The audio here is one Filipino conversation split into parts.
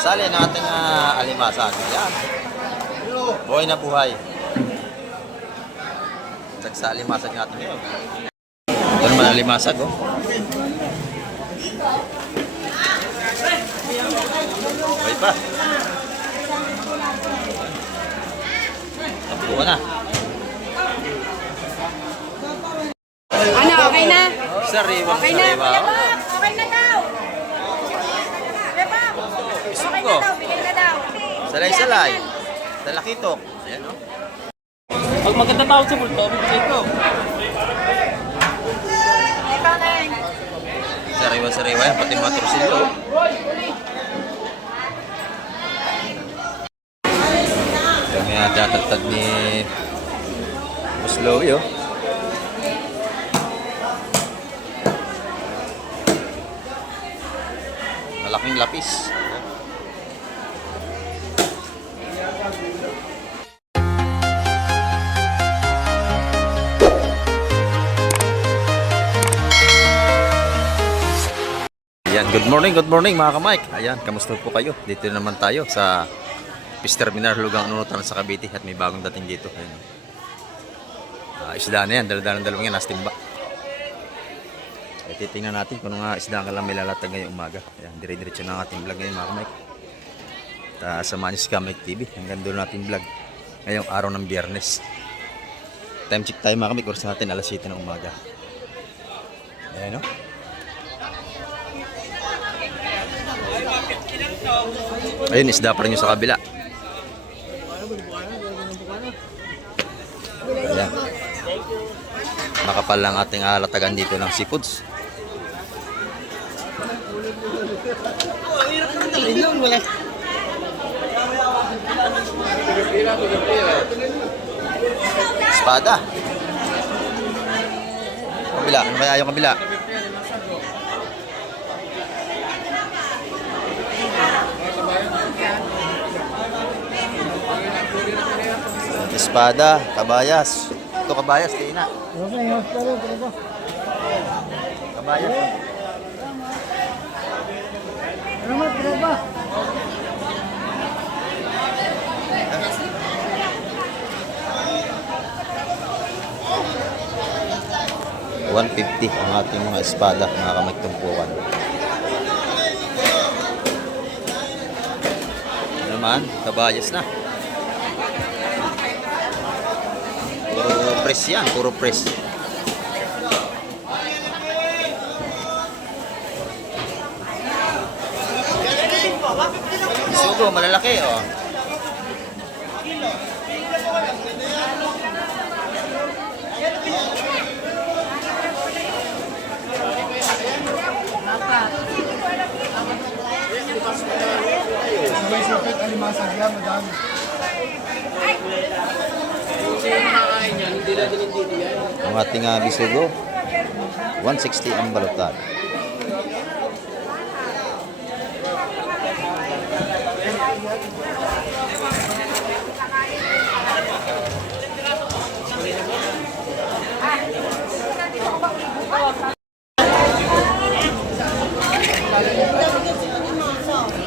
Sali ng ating alimasag. Yan. Buhay na buhay. Sa alimasag natin ngayon. Ito naman alimasag, oh. Buhay pa. Buhay na. Ano, okay na? Sariwa, Okay na. sariwa. Okay na daw. Okay na daw, bigay na daw. Salay-salay. Dalakitok. Ayan, oh. Pag maganda tao sa multo, bibigay ko. Sariwa-sariwa yan, pati mga torsilyo. Yung may tatagtag ni Boss Louie, oh. Malaking lapis. Ayan, good morning mga ka-Mike. Ayan, kamusta po kayo? Dito naman tayo sa Fish Terminal, Lugang Unutan sa Cavite at may bagong dating dito. Ayan. Isda na yan, dalawang yan, nasa timba. Ay, titingnan natin kung nga isda ka lang may lalatag ngayong umaga. Ayan, dire-diretso na ang ating vlog ngayon mga ka-Mike. Samahan niyo si Ka-Mike TV. Hanggang doon natin vlog ngayong araw ng Biyernes. Time check tayo mga ka-Mike, oras natin alas 7 ng umaga. Ayan, no? Ayun, isda pa rin yung sa kabila. Ayan. Makapal lang ating latagan dito ng seafoods. Espada. Kabila, ano kaya yung kabila? Espada, kabayas. Ito kabayas, tina. Kabayas. $150 ang ating mga espada, mga kamagtumpukan. Ano naman, kabayas na. Puro press yan, puro press. Sugo, malalaki, oh. Ang ating bisugo, 160 ang balotad.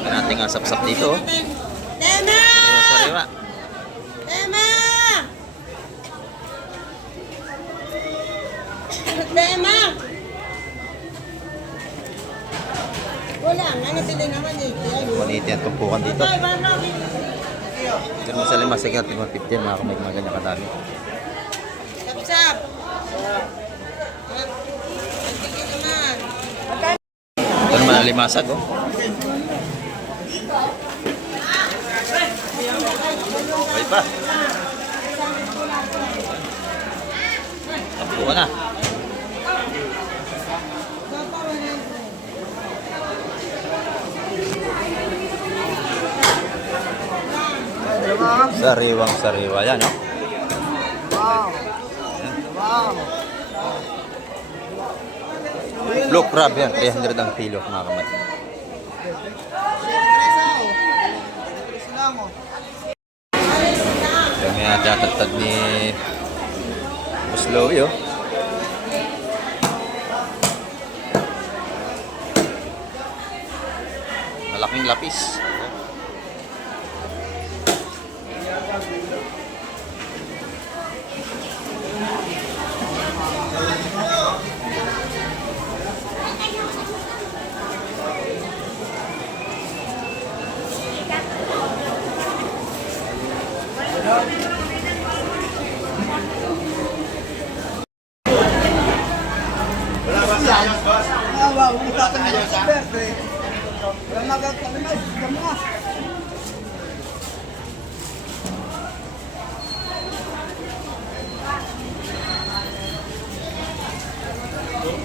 Ang ating sapsap dito. Tema! Sariwa. Tema! Tema! Wala, nanatili naman eh. Maniti ang tumpukan dito. Diyan mo sa limasag natin 150 mga kamay maganda kadami. Sap-sap! Nantigil naman. Ito naman ang limasag, oh. Okay pa. Tapo ka na. Sariwang sariwa yan, no? Wow! Wow! Blue crab yan, 300 ang kilo mga kamay. Kami tatagtag ni Boss Louie, oh. Malaking lapis.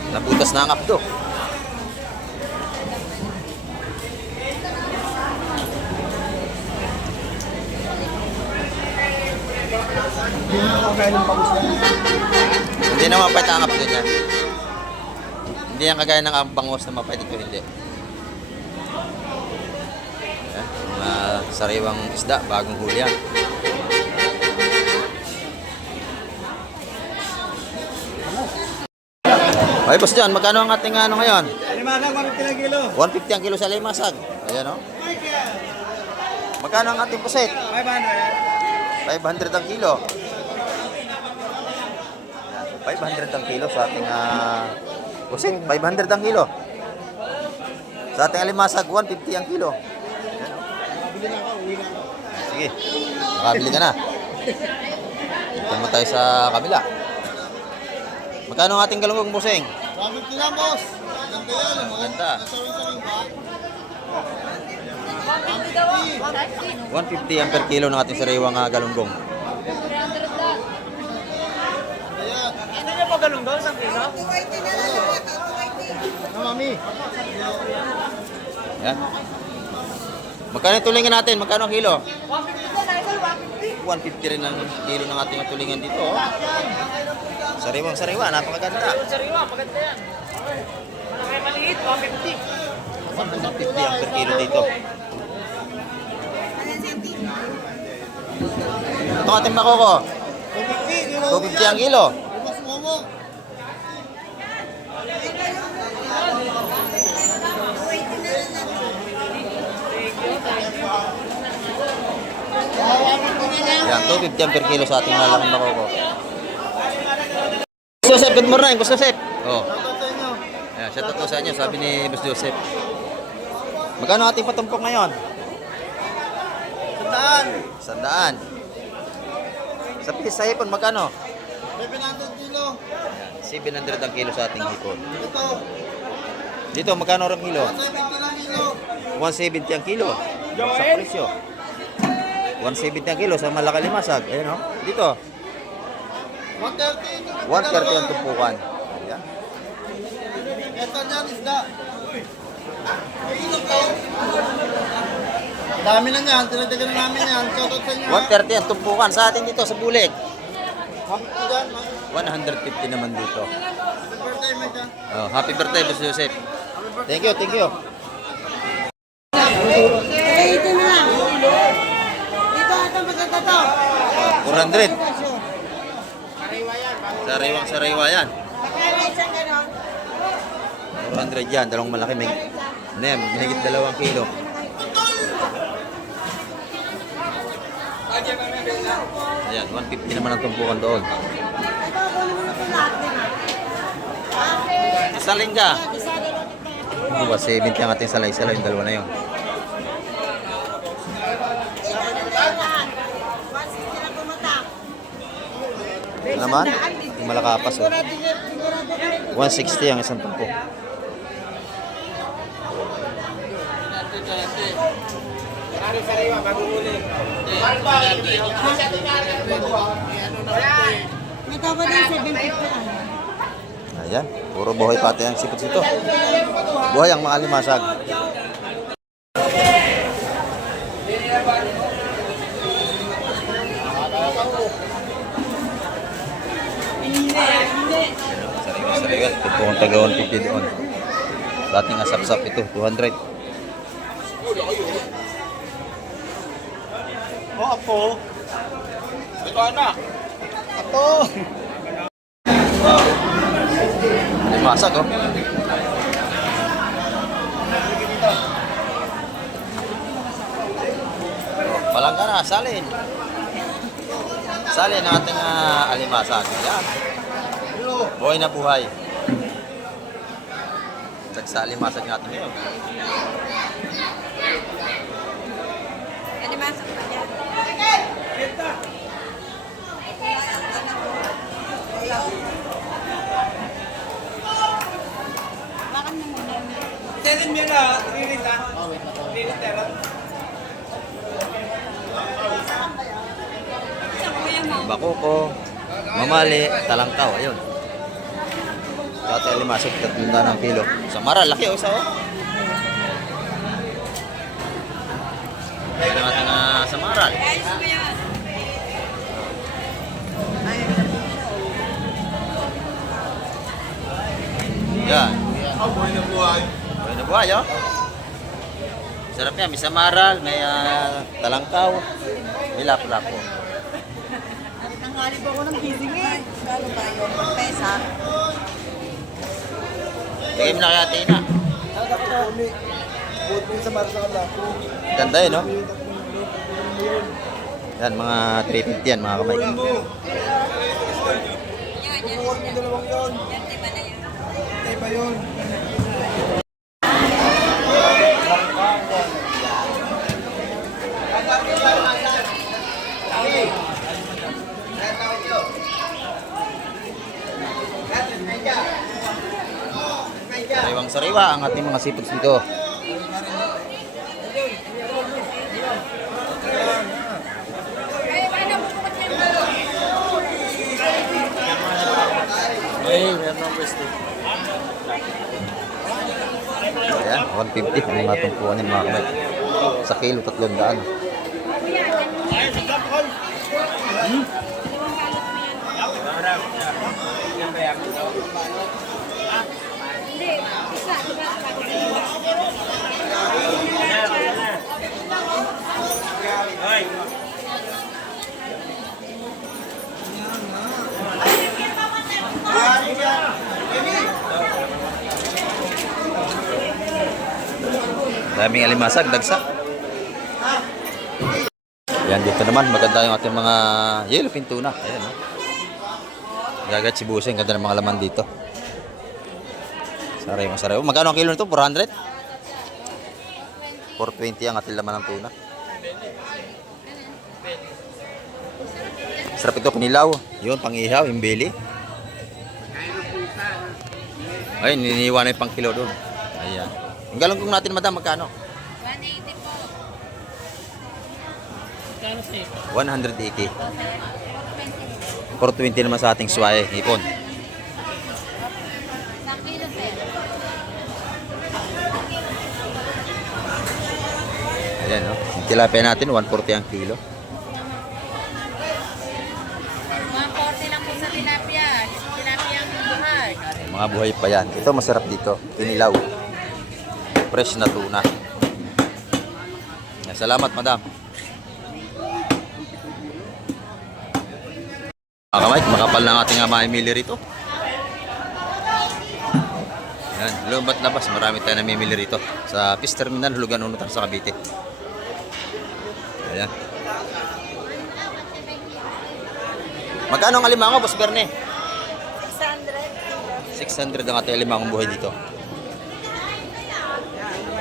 Nabutas na ang apdo. Hindi naman mapait ang apdo niya. Hindi yan kagaya ng bangus na mapait ito, hindi. Ayan, mga sariwang isda, bagong huli yan. Ay, boss John, magkano ang ating ano ngayon? Limasag, 150 na kilo. 150 ang kilo sa limasag. Ayan o. Magkano ang ating puset? 500. 500 ang kilo. 500 ang kilo sa ating puset. 500 ang kilo. Sa ating alimasag, 150 ang kilo. Ayan, o. Sige, makabili ka na. Ito naman tayo sa kabila. Magkano ang ating galunggong busing? 150 lang, boss. Ganda yan. Maganda. Nasawin-sawin ba? 150 ang per kilo ng ating sariwang galunggong. Ano niya pa galong doon? Isang piso? Ano, mami? Yan. Magkano yung tulingan natin? Magkano ang kilo? 150 rin ang kilo ng ating tulingan dito. Oh. Sariwang sariwa, napakaganda. Sariwa, maganda yan. Malaki maliit, 150. 150 ang per kilo dito. Ito ating makoko. 250 ang kilo. Mas mo. Yan, 250 ang per kilo sa ating malaking makoko. Boss Joseph, good morning, Boss Joseph. Oh. Ayan, shout out to sa inyo, sabi ni Boss Joseph. Magkano ating patumpok ngayon? 100. Sa hipon, magkano? 700 kilo. 700 ang kilo sa ating hipon. Ito. Dito, magkano ang kilo? 170 lang kilo. 170 ang kilo. Sa presyo. 170 ang kilo sa malaki limasag. Ayan o. Dito, 130. 130 ang tumpukan. Ayan. Ito dyan, isda. Dami na yan. Tinagdagan na namin yan. Shoutout sa inyo. 130 ang tumpukan sa atin dito sa bulik. 150 dyan, ma'am. 150 naman dito. Happy birthday, ma'am, dyan. Oh, happy birthday, Boss Joseph. Thank you, thank you. Ito na lang. Dito, ito maganda to. 400. Sariwang-sariwa yan. Magkano isang gano'n? 400 yan, dalawang malaki. May higit 2 kilo. Ayan, 150 naman ang tumpukan doon. Ito, kunin mo na ito lahat din. Salin ka. Isa, dalawa, 70 ang ating salay-salay, yung dalawa na yun. lahat. 160 na pumatak. Ano naman? Yung malakapas. Oh. Sigurado niya, sigurado niya. 160 ang isang tumpok. Ito ba din 750 lang? Ayan, puro buhay pati ang sipot dito. Buhay ang mga limasag. Sariwa-sariwa. Tumpukan taga 150 doon. Dating asap-sap ito, 200. Oh, apo. Ito anak. Apo. Limasag, oh. Palangga na, salin. Salin ang ating alimasag. Yan. Buhay na buhay. Sa alimasag natin ngayon. Ano masok pa dyan? Bakit naman yan? Sinin mo na, 3 rin Makoko, mamali, talangkaw. Ayun. Kati alimasag, 300 ng kilo. Sa Maral, laki o isa o. Ito natin sa Maral. Yan. Buhay na buhay. Buhay na buhay, oh. Sarap yan. May samaral, may talangkaw, may lapu-lapu. Nangalip ako ng gising eh. Ano ba yun? Pesa? Bigay mo na kaya Tina. Buhat mo sa Marsa Kalako. Ganda yun, no? Yan, mga 350 yan, mga kamay. Buhat mo dalawang yun. Tay ba yun? Sariwang-sariwa ang ating mga seafoods dito. Ayan, 150 ang matungkuhan yan mga kamay. Sa kilo, 300. Daming alimasag, dagsa. Yan, dito naman, maganda yung ating mga yellowfin tuna. Ayan, no? Gagat si Busing, ganda ng mga laman dito. Saray. Magkano ang kilo nito? 400? 420 ang ating laman ng tuna. Sarap ito, pinilaw. Yun, pang-ihaw, yung bili. Ayun, niniwan na yung pang kilo doon. Ayan. Yung galunggong natin, madam, magkano? 180 po. Magkano sa'yo? 180. 420 naman sa ating suwaye, hipon. Isang kilo sa'yo. Ayan, no? Yung tilapia natin, 140 ang kilo. 140 lang po sa tilapia. Tilapia ang buhay. Mga buhay pa yan. Ito masarap dito. Kinilaw. Fresh na tuna. Yan, salamat, madam. Mga kamay, makapal na ang ating mamimili rito. Yan, lumbat labas. Marami tayo namimili rito. Sa Fish Terminal, Hulugan, Unutan sa Cavite. Ayan. Magkano ang alimango, Boss Berne? 600 ang ating alimangong buhay dito.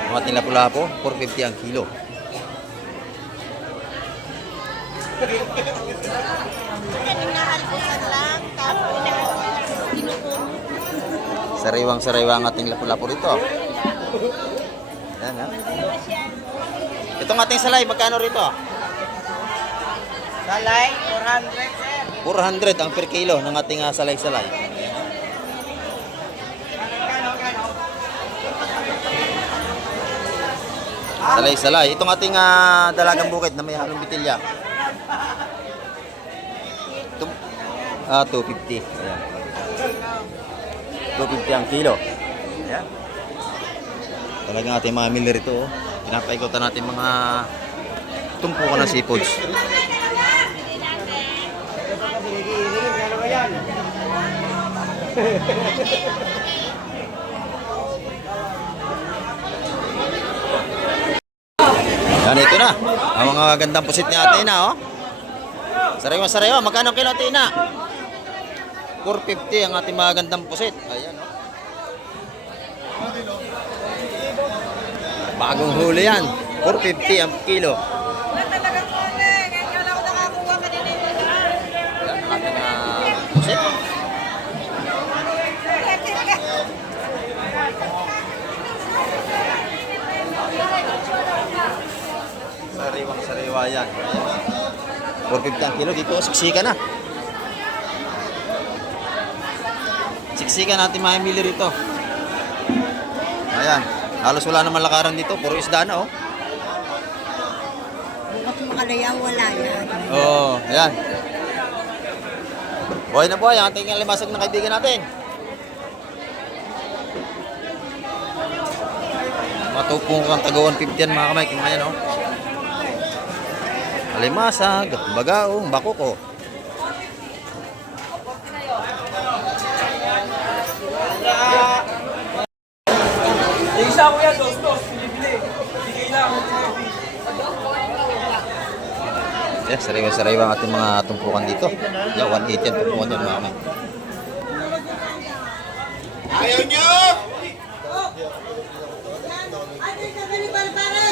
Ang ating lapu-lapo, 450 ang kilo. Sariwang-sariwa ang ating lapu-lapo rito. Yan, ha? Itong ating salay, magkano rito? Salay, 400 sir. 400 ang per kilo ng ating salay-salay. Salay-salay. Itong ating dalagang bukid na may halong bitilya. 250. Ayan. 250 ang kilo. Ayan. Talagang ating mga mili rito. Oh. Pinapaikutan natin mga tumpukan ng seafoods. Yan, ito na. Ang mga gandang pusit ni Ate Ina, oh. Sariwa-sariwa. Magkano kilo, Ate Ina? 450 ang ating mga gandang pusit. Ayan, oh. Bagong huli yan. 450 ang kilo. Talagang muli. Ngayon wala ko nakakuha kanina ito. Yan, ang ating pusit. Sariwang-sariwa yan. 450 ang kilo. Dito, siksika na. Siksikan natin mamimili rito. Ayan. Halos wala naman lakaran dito. Puro isda na, oh. Bukas makalayaw, wala yan. Oo, ayan. Buhay na buhay ang ating limasag na kaibigan natin. Matupong kang taga 150 yan mga kamay. Kung ayan, oh. Alimasag, bagaong, bakoko. Isa ko yan, dos, bili-bili. Bigay lang. Yes, sariwa-sariwa ang ating mga tumpukan dito. Yan, 180 ang tumpukan yan mga kamay. Ayaw nyo! Ay, dito, pare!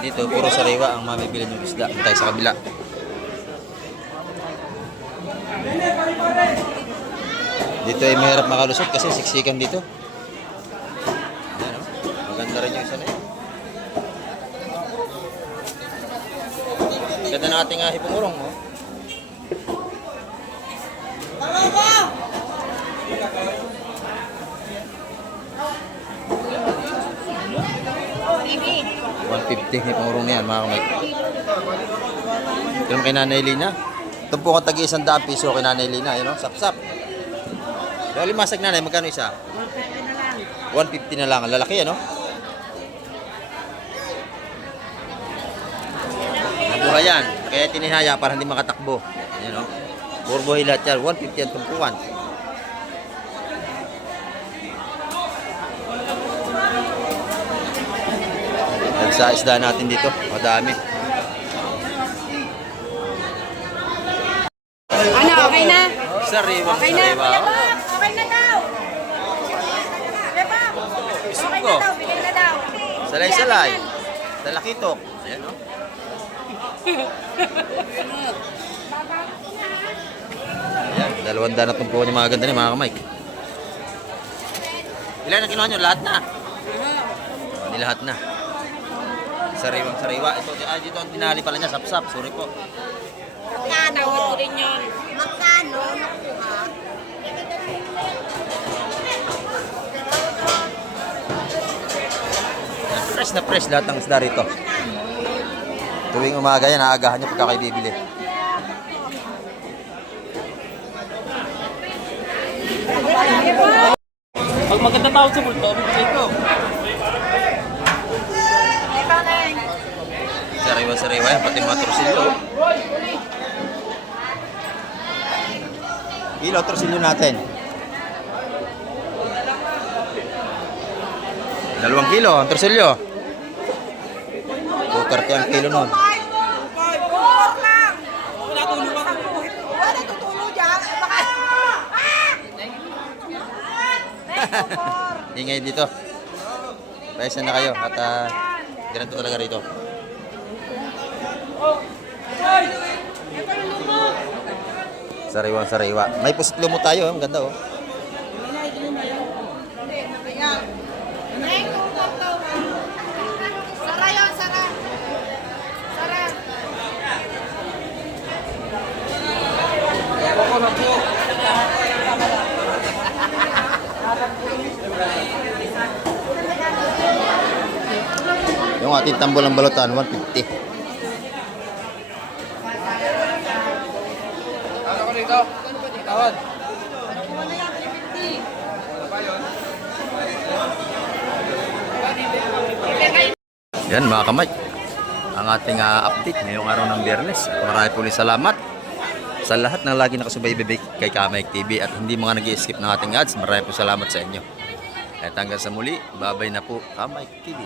Dito, puro sariwa ang mabibili ng isda. Tayo sa kabila. Dito ay mahirap makalusot kasi siksikan dito. Ayan, oh. Maganda rin yung isa na yun. Ganda ng ating hipungurong, oh. Tama ba? Bibi. 150 hipungurong na yan mga kamay. Ito kay Nanay Lina. Ito po kang tagi 100 piso kay Nanay Lina. Ayan, oh. Sap-sap. Yung limasag nanay, magkano isa? 150 na lang. Ang lalaki, ano? Nabuhay yan. Kaya tinihaya para hindi makatakbo. Ayan, o. Puro buhay lahat yan. 150 ang tumpukan. Sa isda natin dito. Madami. Ano, okay na? Sariwang Okay na, sariwa. Kuya Bob. Okay na daw. Kuya Bob. Okay na daw, bigay na daw. Salay-salay. Talakitok. Ayan, o. Ayan, 200 na tumpukan yung mga ganda niya, mga kamay. Ilan ang kinuha nyo? Lahat na. Hindi lahat na. Sariwang sariwa. Ito, dito ang tinali pala niya. Sap-sap. Sorry po. Magkano? Ito rin yun. Magkano? Nakuha. Fresh na fresh lahat ng isda rito. Tuwing umaga yan, aagahan nyo pagka kayo bibili. Pag maganda tawag sa multo, bibigay ko. Sariwa-sariwa yan, pati mga torsilyo. Ilaw torsilyo natin. 2 kilo ang torsilyo. 230 ang kilo nun. Ingay dito. Paisa na kayo at ganito talaga rito. Sariwang sariwa. May pusit lumot tayo, ang ganda oh. Sara yun, Sara. Sara. Yung ating tambol ng balutan, 150. Ano ko dito? Tawad. Yan mga kamay, ang ating update ngayong araw ng Biyernes. Marami po ulit salamat sa lahat ng lagi nakasubaybay kay Kamaig TV at hindi mga nag-i-skip ng ating ads. Marami po salamat sa inyo. At hanggang sa muli, babay na po Kamaig TV.